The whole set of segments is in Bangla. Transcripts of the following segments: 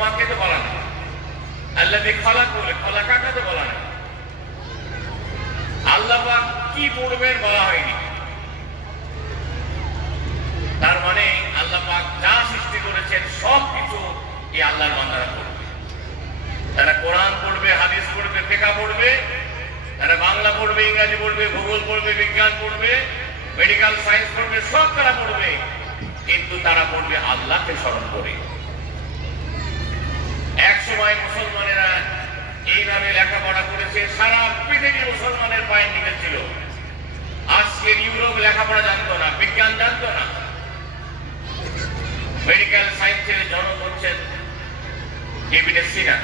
তোমাকে তো বলা না আল্লাহ খলাক বলে খলা কাকা তো বলা না আল্লাহ কি পড়বেন বলা হয়নি। তার মানে আল্লাহ পাক যা সৃষ্টি করেছেন সব কিছু এই আল্লাহর বান্দারা করবে। তারা কোরআন পড়বে, হাদিস পড়বে, ফেকা পড়বে, তারা বাংলা পড়বে, ইংরাজি পড়বে, ভূগোল পড়বে, বিজ্ঞান পড়বে, মেডিকেল সায়েন্স পড়বে, সব তারা পড়বে। কিন্তু তারা পড়বে আল্লাহকে স্মরণ করে। সারা পৃথিবী মুসলমানের পায়ের নিচে ছিল। আজকের ইউরোপ লেখাপড়া জানতো না, বিজ্ঞান জানতো না। মেডিকেল সায়েন্সের জনক হচ্ছেন ডেভিড সিনা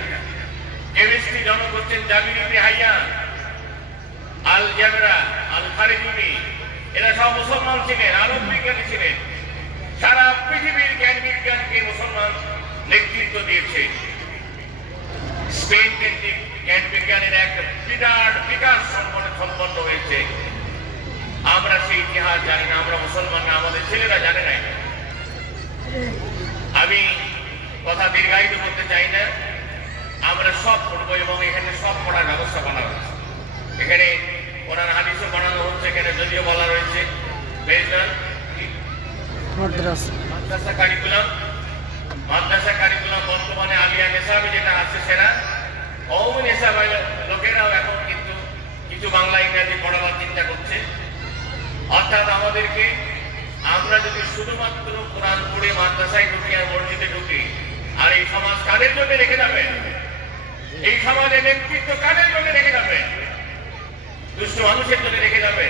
কেমিস্ট্রি জনক হচ্ছেন জাবির হাইয়া, আল জামরা আল খারিজুনি এরা সব মুসলমান ছিলেন, আরব বিজ্ঞানী ছিলেন। সারা পৃথিবীর জ্ঞান বিজ্ঞানকে মুসলমান নেতৃত্ব দিয়েছে। স্পেন কেন্দ্রিক জ্ঞান বিজ্ঞানের এক বিরাট বিকাশ সম্পন্ন সম্পন্ন হয়েছে। আমরা সেই ইতিহাস জানি না আমরা মুসলমান না আমাদের ছেলেরা জানে না আমি কথা দীর্ঘায়িত করতে চাই না। আমরা সব পড়ব এবং এখানে সব পড়ার ব্যবস্থা করা হয়েছে। এখানে কোরআন হাদিসও বানানো হচ্ছে এখানে যদিও বলা রয়েছে। মাদ্রাসা। কারিকুলাম মাদ্রাসা কারিকুলাম বর্তমানে কিছু বাংলা, ইংরাজি পড়াবার চিন্তা করছে। অর্থাৎ আমাদেরকে আমরা যদি শুধুমাত্র কোরআন পড়ে মাদ্রাসায় ঢুকি আর মসজিদে ঢুকি, আর এই সমাজ কাদের জন্য রেখে যাবে? এই সমাজের নেতৃত্ব কাদের জন্য রেখে যাবে? দুষ্ট মানুষের জন্য রেখে যাবে?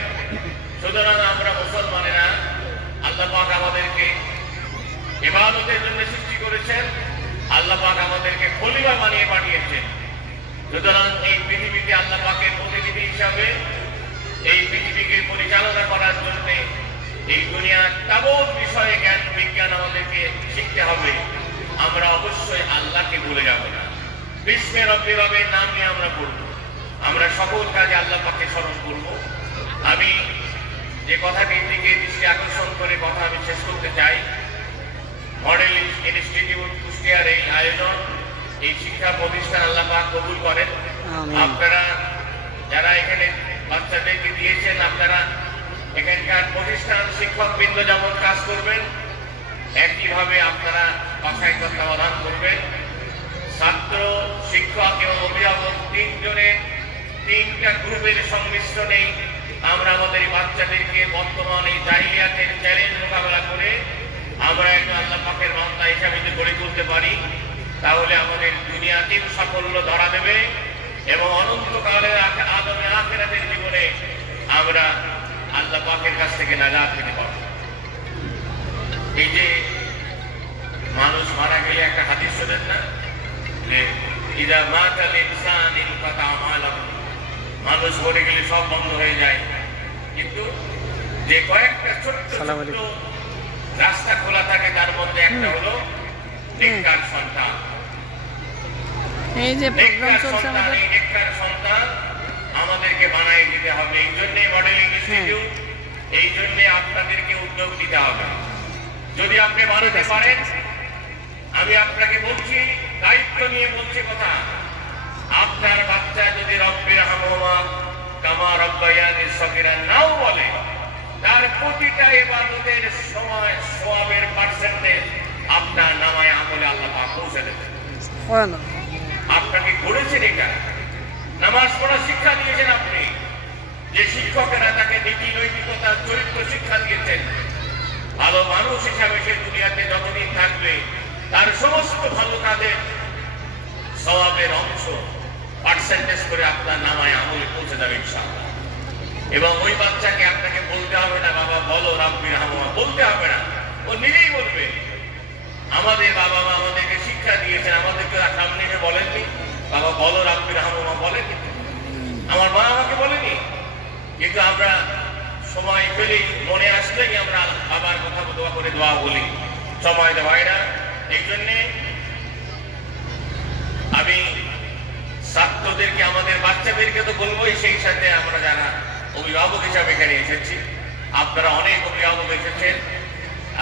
সুতরাং আমরা মুসলমানেরা আল্লাহ পাক আমাদেরকে ইবাদতের জন্য সৃষ্টি করেছেন। আল্লাহ পাক আমাদেরকে খলিফা বানিয়ে পাঠিয়েছেন। সুতরাং এই পৃথিবীতে আল্লাহ পাকের প্রতিনিধি হিসাবে এই পৃথিবীকে পরিচালনা করার জন্য এই দুনিয়ার তাবৎ বিষয়ে জ্ঞান, বিজ্ঞান আমাদেরকে শিখতে হবে। আমরা অবশ্যই আল্লাহকে ভুলে যাব না। বিশ্বের রব্বে রবের নাম নিয়ে আমরা পড়ব। আমরা সকল কাজে আল্লাহ পাকে স্মরণ করব। আমি যে কথাটির দিকে দৃষ্টি আকর্ষণ করে কথা আমি শেষ করতে চাই, মডেল ইনস্টিটিউট কুষ্টিয়ার এই আয়োজন এই শিক্ষা প্রতিষ্ঠান আল্লাহ পাক কবুল করেন। আপনারা যারা এখানে বাচ্চাদেরকে দিয়েছেন আপনারা এখানকার প্রতিষ্ঠান শিক্ষক বৃন্দ যেমন কাজ করবেন একইভাবে আপনারা বাসায় তত্ত্বাবধান করবেন। ছাত্র শিক্ষক এবং অভিভাবক তিনজনের তিনটা গ্রুপের সংমিশ্রণেই আমরা আমাদের এই বাচ্চাদেরকে বর্তমানে এই জাহিলিয়াতের চ্যালেঞ্জ মোকাবেলা করে আমরা একটা আল্লাহ পাকের মামলা হিসাবে গড়ে তুলতে পারি। তাহলে আমাদের দুনিয়াতেও সাফল্য ধরা দেবে এবং অনন্তকালের আদমে আখেরাতের জীবনে আমরা আল্লাহ পাকের কাছ থেকে নাজাত পেতে পারব। এই যে মানুষ মারা গেলে একটা হাদিস শোনেন না? যে ইদা মাতাল ইনসান ইনকাতা আমালাহু। মানুষ মরে গেলে সব বন্ধ হয়ে যায়। কিন্তু যে কয়েকটা ছোট্ট। রাস্তা খোলা থাকে তার মধ্যে একটা হলো এই যে প্রোগ্রাম চলছে আমাদের। এই নেককার সন্তান আমাদেরকে বানাই দিতে হবে। এই জন্যে মডেলিং ইনস্টিটিউট এই জন্যে আপনাদেরকে উদ্যোগ নিতে হবে। যদি আপনি বানাতে পারেন আমি আপনাকে বলছি দায়িত্ব নিয়ে বলছি কথা। আপনার বাচ্চা যদি রব্বির হামমা কামা রব্বায়ানি নাও বলে তার প্রতিটা এবাদতের সময় সোয়াবের পার্সেন্টেজ আপনার নামায় আমলে আল্লাহ পৌঁছে দেবেন। আপনাকে করেছেন এটা। নামাজ পড়া শিক্ষা দিয়েছেন আপনি। যে শিক্ষকেরা তাকে নীতি নৈতিকতা চরিত্র শিক্ষা দিয়েছেন ভালো মানুষ হিসাবে সে দুনিয়াতে যতদিন থাকবে তার সমস্ত ভালো কাজের স্বভাবের অংশ পার্সেন্টেজ করে আপনার নামায় আমলে পৌঁছে যাবে ইনশাআল্লাহ। এবং ওই বাচ্চাকে আপনাকে বলতে হবে না বাবা বলো রাব্বির হামা বলতে হবে না। ও নিজেই বলবে। আমাদের বাবা মা আমাদেরকে শিক্ষা দিয়েছেন, আমাদেরকে সামনে এসে বলেননি। বাবা বলো রাব্বির হামা বলেনি আমার মা আমাকে বলেনি। কিন্তু আমরা সময় পেলেই মনে আসলেই আমরা বাবার কথা দোয়া করে দোয়া বলি। সময় দেওয়াই না। এই জন্যে আমি ছাত্রদেরকে, আমাদের বাচ্চাদেরকে তো বলবোই, সেই সাথে আমরা যারা অভিভাবক হিসাবে এখানে এসেছি, আপনারা অনেক অভিভাবক এসেছেন।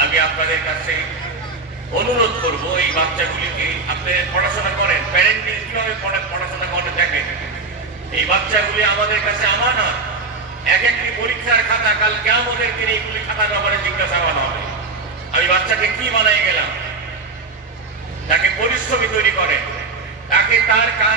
আমি আপনাদের কাছে অনুরোধ করব এই বাচ্চাগুলিকে, আপনি পড়াশোনা করেন প্যারেন্টিং কীভাবে পড়াশোনা করে দেখেন? এই বাচ্চাগুলি আমাদের কাছে আমানত। এক একটি পরীক্ষার খাতা, কাল কেমন দিন এইগুলি খাতার ব্যাপারে জিজ্ঞাসা করানো হবে। আমি বাচ্চাকে কি বানাই গেলাম? তাকে পরিশ্রমী তৈরি করেন। তাকে তার কাজ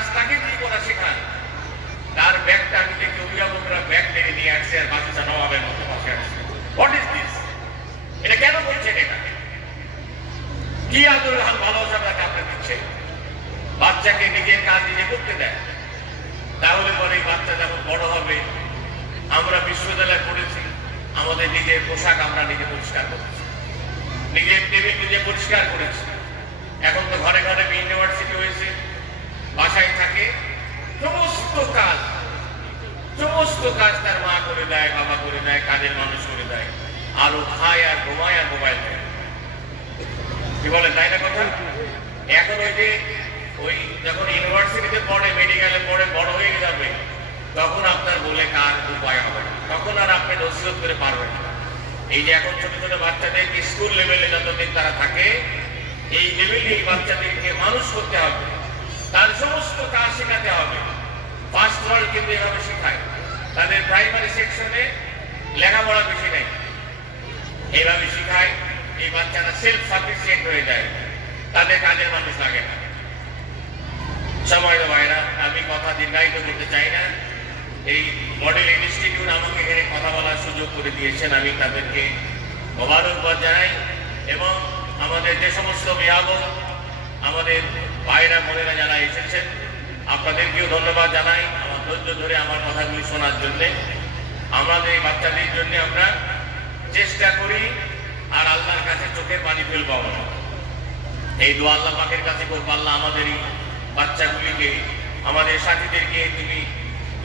কি আদর হাল ভালোবাসা তাকে আপনার দিচ্ছে? বাচ্চাকে নিজের কাজ নিজে করতে দেয়। তাহলে পরে বাচ্চা যখন বড় হবে, আমরা বিশ্ববিদ্যালয়ে পড়েছি, আমাদের নিজের পোশাক আমরা নিজে পরিষ্কার করেছি। নিজের টেবিল নিজে পরিষ্কার করেছি। এখন তো ঘরে ঘরে ইউনিভার্সিটি হয়েছে, বাসায় থাকে। সমস্ত কাজ সমস্ত কাজ তার মা করে দেয়, বাবা করে দেয়, কাজের মানুষ করে দেয়। আরও খায় আর ঘুমায় আর মোবাইল দেয় কি বলে তাই না কথা? এখন ওই যে, ওই যখন ইউনিভার্সিটিতে পড়ে, মেডিকেলে পড়ে, বড় হয়ে যাবে, তখন আপনার বলে কার উপায় হবে। তখন আর আপনি নসিহত করে পারবেন না। এই যে এখন ছোট ছোট বাচ্চাদের স্কুল লেভেলে যতদিন তারা থাকে, এই লেভেলে এই বাচ্চাদেরকে মানুষ করতে হবে। তার সমস্ত কাজ শেখাতে হবে। ফার্স্ট ওয়ার্ল্ড কিন্তু এভাবে শেখায়। তাদের প্রাইমারি সেকশনে লেখাপড়া বেশি নেই। এইভাবে শিখায়। এই বাচ্চারা সেলফ সাফিসিয়েন্ট হয়ে যায়। তাদের কাজের মানুষ লাগে না। সময় ভাইরা, আমি কথা দীর্ঘায়িত করতে চাই না। এই মডেল ইনস্টিটিউট আমাকে এখানে কথা বলার সুযোগ করে দিয়েছেন। আমি তাদেরকে মোবারকবাদ জানাই এবং আমাদের যে সমস্ত অভিভাবক আমাদের ভাইরা, বোনেরা যারা এসেছেন, আপনাদেরকেও ধন্যবাদ জানাই আমার ধৈর্য ধরে আমার কথাগুলি শোনার জন্যে। আমাদের এই বাচ্চাদের জন্য আমরা চেষ্টা করি আর আল্লাহর কাছে চোখের পানি ফেলব আমরা। এই দোয়া আল্লাহ পাকের কাছে করব, আল্লাহ আমাদের এই বাচ্চাগুলিকে, আমাদের সাথীদেরকে তুমি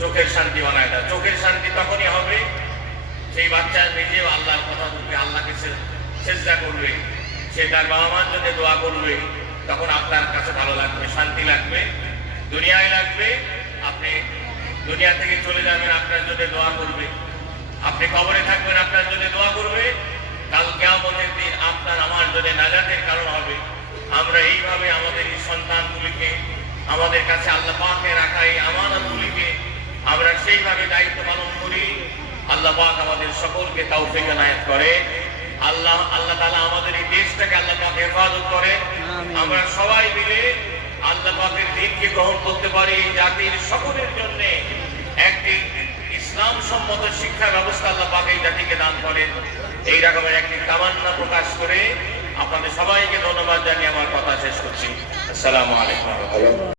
চোখের শান্তি বানায় দাও। চোখের শান্তি তখনই হবে সেই বাচ্চা নিজেও আল্লাহর কথা বলবে, আল্লাহকে চেষ্টা করবে, সে তার বাবা মার জন্য দোয়া করবে, তখন আপনার কাছে ভালো লাগবে, শান্তি লাগবে, দুনিয়ায় লাগবে, আপনি দুনিয়া থেকে চলে যাবেন, আপনার জন্য দোয়া করবে। আপনি কবরে থাকবেন, আপনার জন্য দোয়া করবে কাল দিন আপনার আমার জন্য নাজাতের কারণ হবে। আমরা এইভাবে আমাদের এই সন্তানগুলিকে আমাদের কাছে আল্লাহ পাকে রাখা এই আমানতগুলিকে আমরা সেইভাবে দায়িত্ব পালন করি। আল্লাহ পাক আমাদের সকলকে তাও নায়ক করে। আল্লাহ আল্লাহ তাআলা আমাদের এই দেশটাকে আল্লাহ পাক হেফাজত করে। আমরা সবাই মিলে আল্লাহ পাকের দিনকে গ্রহণ করতে পারি এই জাতির সকলের জন্য। একটি ইসলাম সম্মত শিক্ষা ব্যবস্থা আল্লাহ পাক এই জাতিকে দান করেন। এই রকমের একটি তামান্না প্রকাশ করে আপনাদের সবাইকে ধন্যবাদ জানিয়ে আমার কথা শেষ করছি। আসসালামু আলাইকুম।